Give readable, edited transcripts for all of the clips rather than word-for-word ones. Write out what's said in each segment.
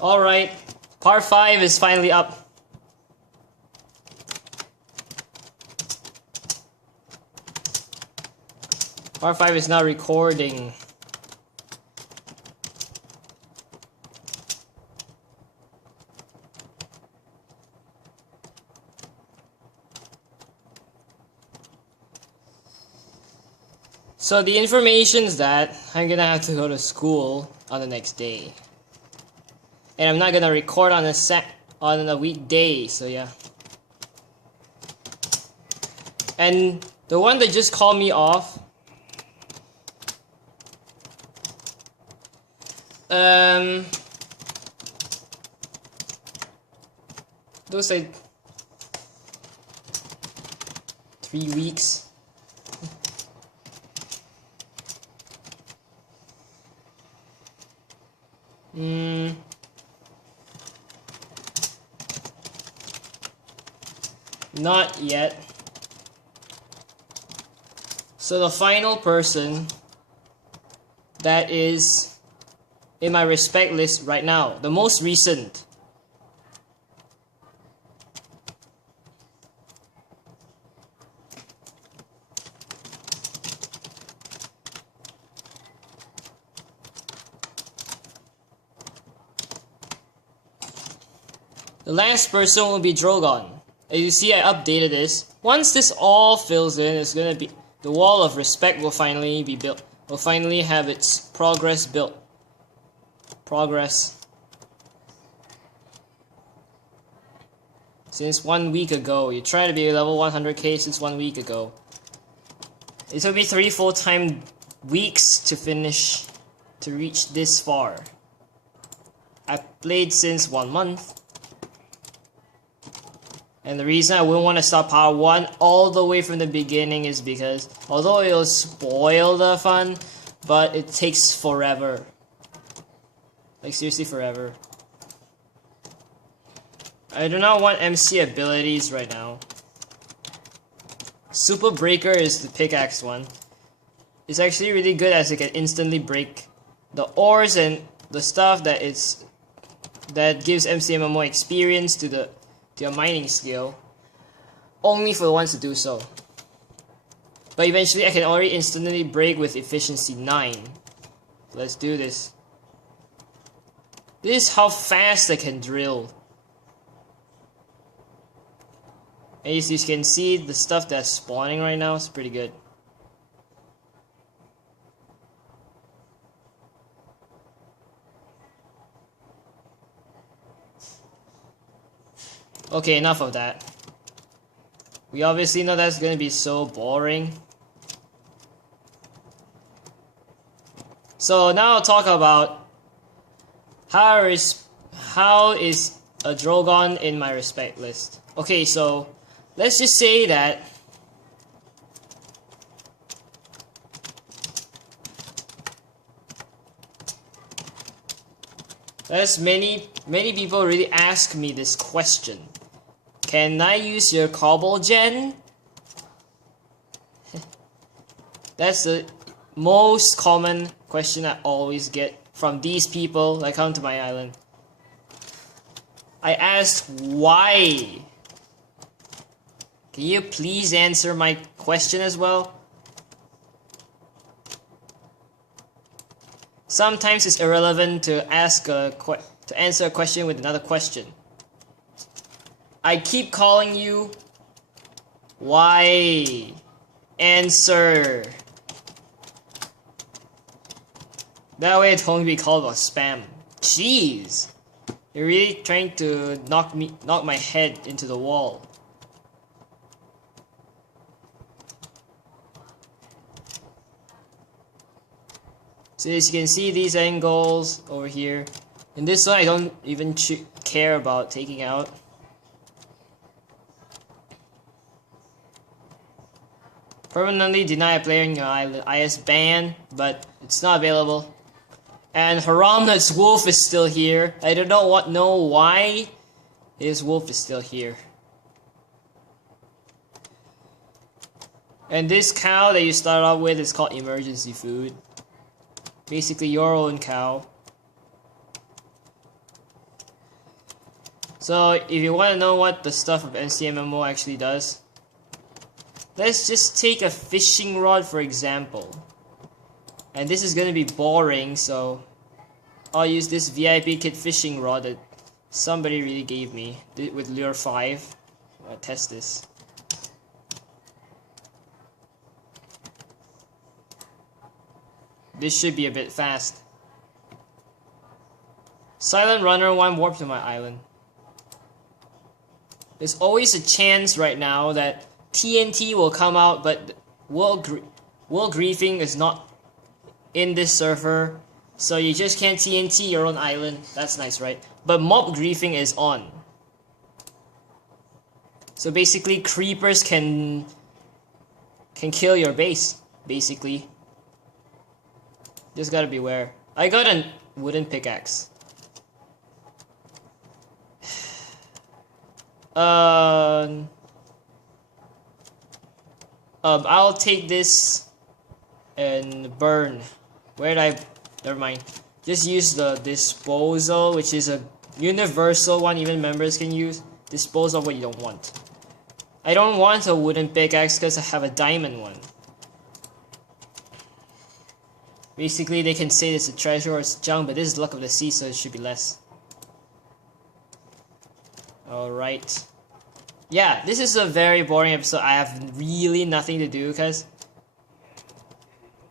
Alright, part 5 is finally up. Part 5 is now recording. So the information is that I'm gonna have to go to school on the next day. And I'm not gonna record on a weekday, so yeah. And the one that just called me off, those like 3 weeks. Not yet. So the final person that is in my respect list right now, the most recent, the last person will be Drogon. As you see, I updated this. Once this all fills in, it's gonna be the wall of respect will finally be built. Will finally have its progress built. Progress. Since 1 week ago, you tried to be level 100k since 1 week ago. It took me 3 full-time weeks to reach this far. I played since 1 month. And the reason I wouldn't want to start Power 1 all the way from the beginning is because, although it'll spoil the fun, but it takes forever. Like, seriously forever. I do not want MC abilities right now. Super Breaker is the pickaxe one. It's actually really good as it can instantly break the ores and the stuff that gives MCMMO experience to your mining skill, only for the ones to do so. But eventually I can already instantly break with efficiency 9. Let's do this. This is how fast I can drill. And as you can see, the stuff that's spawning right now is pretty good. Okay, enough of that. We obviously know that's gonna be so boring. So now I'll talk about how is a Drogon in my respect list. Okay, so let's just say that many people really ask me this question. Can I use your cobble gen? That's the most common question I always get from these people that come to my island. I asked why. Can you please answer my question as well? Sometimes it's irrelevant to answer a question with another question. I keep calling you. Why? Answer. That way it won't be called a spam. Jeez. You're really trying to knock my head into the wall. So as you can see, these angles over here. In this one, I don't even care about taking out. Permanently deny a player in your island. IS ban, but it's not available. And Haramnut's wolf is still here. I do not know why his wolf is still here. And this cow that you start off with is called emergency food. Basically your own cow. So if you want to know what the stuff of MCMMO actually does, let's just take a fishing rod for example. And this is gonna be boring, so I'll use this VIP kit fishing rod that somebody really gave me with Lure 5. I'll test this. This should be a bit fast. Silent Runner 1 warp to my island. There's always a chance right now that TNT will come out, but world griefing is not in this server, so you just can't TNT your own island. That's nice, right? But mob griefing is on. So basically, creepers can kill your base, basically. Just gotta beware. I got a wooden pickaxe. I'll take this and burn. Where did I? Never mind. Just use the disposal, which is a universal one even members can use. Dispose of what you don't want. I don't want a wooden pickaxe because I have a diamond one. Basically, they can say it's a treasure or it's junk, but this is luck of the sea, so it should be less. Alright. Yeah, this is a very boring episode. I have really nothing to do because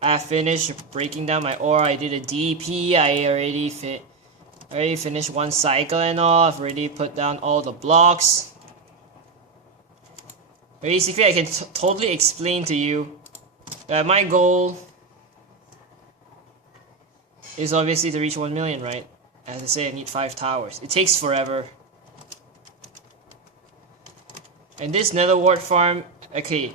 I finished breaking down my ore. I did a DP. I already finished one cycle and all. I've already put down all the blocks. Basically, I can totally explain to you that my goal is obviously to reach 1 million, right? As I say, I need 5 towers. It takes forever. And this nether wart farm, okay,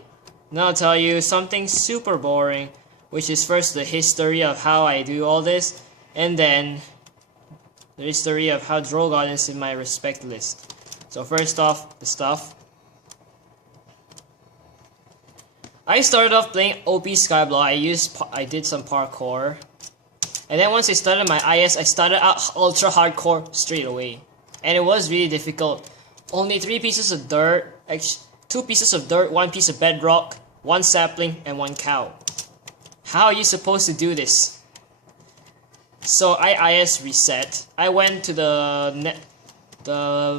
now I'll tell you something super boring, which is first the history of how I do all this, and then the history of how Drogon is in my respect list. So first off, the stuff. I started off playing OP SkyBlock. I did some parkour. And then once I started my IS, I started out ultra hardcore straight away. And it was really difficult. Only 3 pieces of dirt, 2 pieces of dirt, 1 piece of bedrock, 1 sapling, and 1 cow. How are you supposed to do this? So I IS reset. I went to the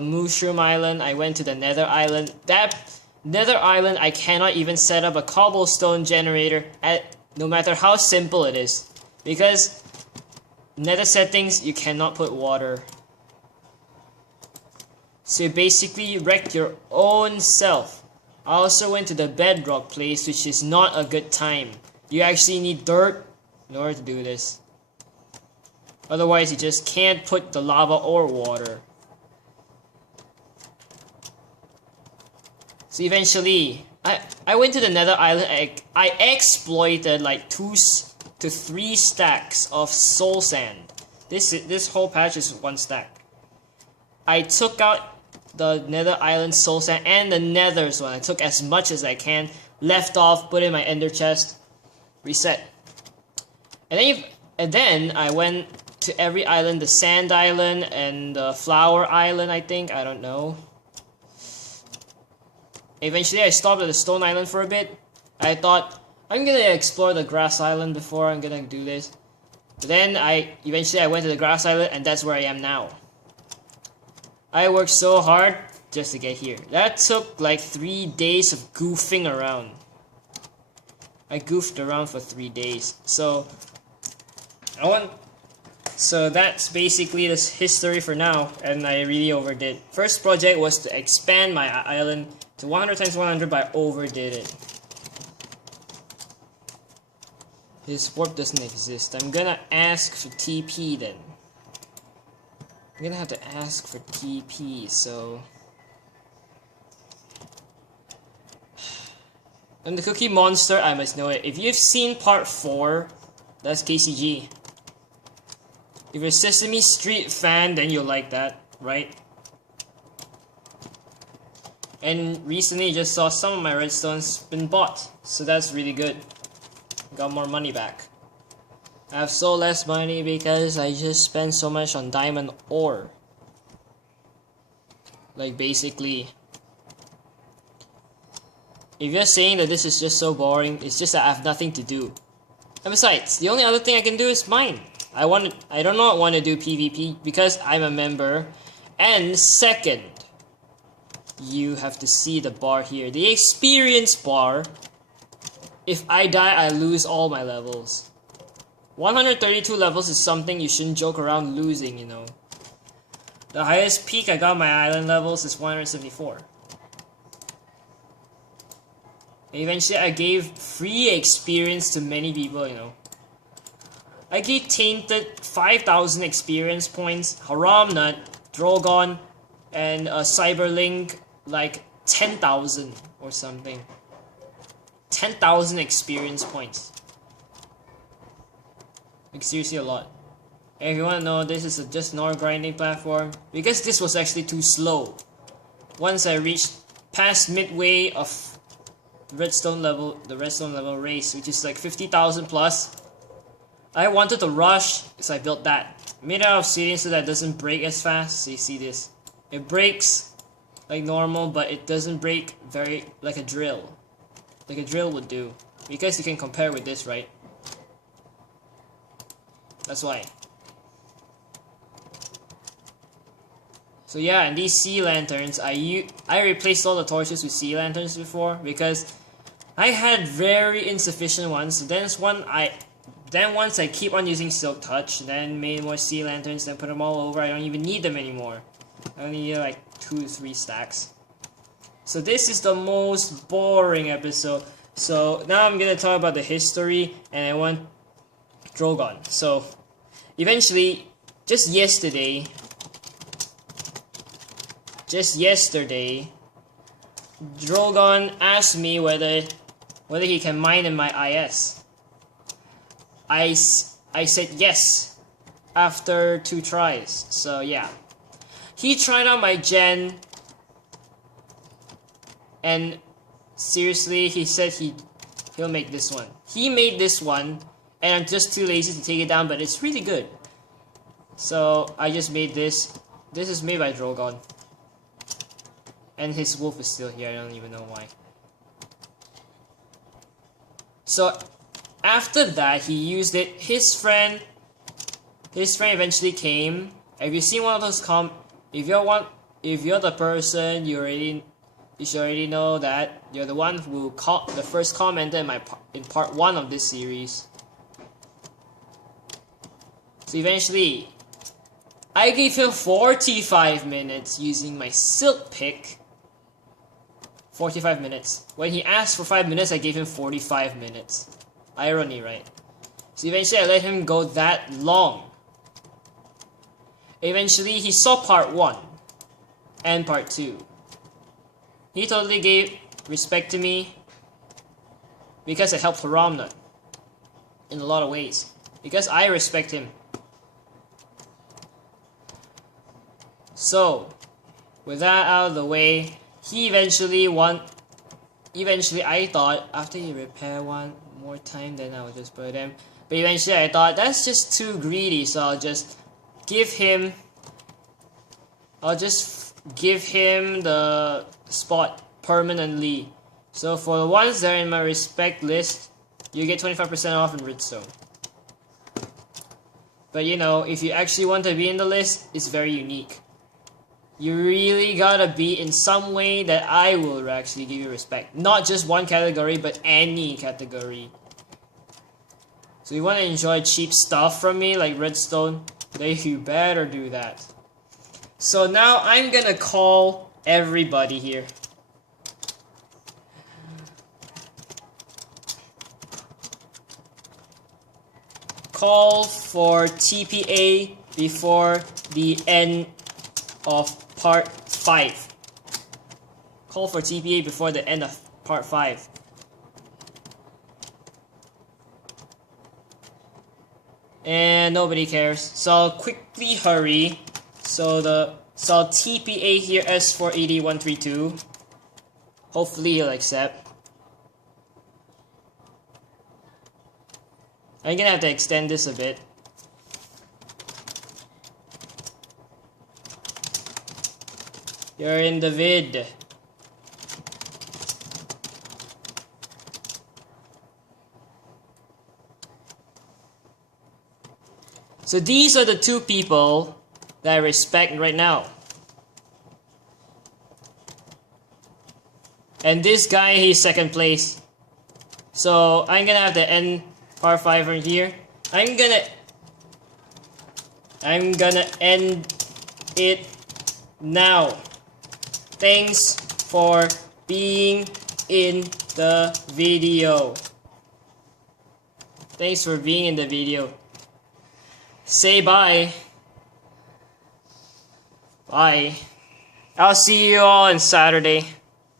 Mushroom Island. I went to the Nether Island. That Nether Island, I cannot even set up a cobblestone generator no matter how simple it is. Because Nether settings, you cannot put water. So you basically wreck your own self. I also went to the bedrock place, which is not a good time. You actually need dirt in order to do this. Otherwise, you just can't put the lava or water. So eventually, I went to the Nether Island. I exploited like 2 to 3 stacks of soul sand. This whole patch is 1 stack. I took out the Nether Island soul sand and the Nether's one. I took as much as I can, left off, put in my ender chest, reset. And then I went to every island, the Sand Island and the Flower Island, I think. I don't know. Eventually, I stopped at the Stone Island for a bit. I thought, I'm gonna explore the Grass Island before I'm gonna do this. But then, eventually I went to the Grass Island, and that's where I am now. I worked so hard just to get here. That took like 3 days of goofing around. I goofed around for 3 days. So that's basically the history for now, and I really overdid. First project was to expand my island to 100 times 100, but I overdid it. This warp doesn't exist. I'm gonna ask for TP then. I'm gonna have to ask for TP, so... And the Cookie Monster, I must know it. If you've seen part 4, that's KCG. If you're a Sesame Street fan, then you'll like that, right? And recently, just saw some of my redstones been bought, so that's really good. Got more money back. I have so less money because I just spent so much on diamond ore. Like basically, if you're saying that this is just so boring, it's just that I have nothing to do. And besides, the only other thing I can do is mine. I do not want to do PvP because I'm a member. And second, you have to see the bar here. The experience bar. If I die, I lose all my levels. 132 levels is something you shouldn't joke around losing, you know. The highest peak I got my island levels is 174. And eventually I gave free experience to many people, you know. I gave Tainted 5,000 experience points, Haram Nut, Drogon, and Cyberlink like 10,000 or something. 10,000 experience points. Like seriously a lot. And if you want to know, this is just another grinding platform because this was actually too slow. Once I reached past midway of the redstone level race, which is like 50,000 plus, I wanted to rush, so I built that. Made out of obsidian so that it doesn't break as fast. So you see this, it breaks like normal, but it doesn't break very like a drill would do, because you can compare with this, right? That's why. So yeah, and these sea lanterns, I replaced all the torches with sea lanterns before because I had very insufficient ones. So then once I keep on using Silk Touch, then made more sea lanterns, then put them all over. I don't even need them anymore. I only need like 2 to 3 stacks. So this is the most boring episode. So now I'm gonna talk about the history, and I want Drogon. So eventually, just yesterday, Drogon asked me whether he can mine in my IS. I said yes after 2 tries. So yeah, he tried out my gen, and seriously, he said he'll make this one. He made this one, and I'm just too lazy to take it down, but it's really good. So I just made this. This is made by Drogon. And his wolf is still here, I don't even know why. So after that, he used it. His friend eventually came. Have you seen one of those if you're the person, you should already know that you're the one who the first commenter in part 1 of this series. So eventually, I gave him 45 minutes using my silk pick. 45 minutes. When he asked for 5 minutes, I gave him 45 minutes. Irony, right? So eventually I let him go that long. Eventually he saw part 1 and part 2. He totally gave respect to me because I helped Haramnut in a lot of ways. Because I respect him. So, with that out of the way, he eventually won. Eventually, I thought after he repair one more time, then I would just put him. But eventually, I thought that's just too greedy, so I'll just give him. I'll just give him the spot permanently. So for the ones that are in my respect list, you get 25% off in Redstone. But you know, if you actually want to be in the list, it's very unique. You really gotta be in some way that I will actually give you respect. Not just one category, but any category. So you wanna enjoy cheap stuff from me, like Redstone, then you better do that. So now I'm gonna call everybody here. Call for TPA before the end of part 5. Call for TPA before the end of part 5. And nobody cares, so I'll quickly hurry. So I'll TPA here S4ad132. Hopefully he'll accept. I'm gonna have to extend this a bit. You're in the vid. So these are the two people that I respect right now. And this guy, he's second place. So I'm gonna have to end part 5 from here. I'm gonna end it now. Thanks for being in the video. Thanks for being in the video. Say bye. Bye. I'll see you all on Saturday.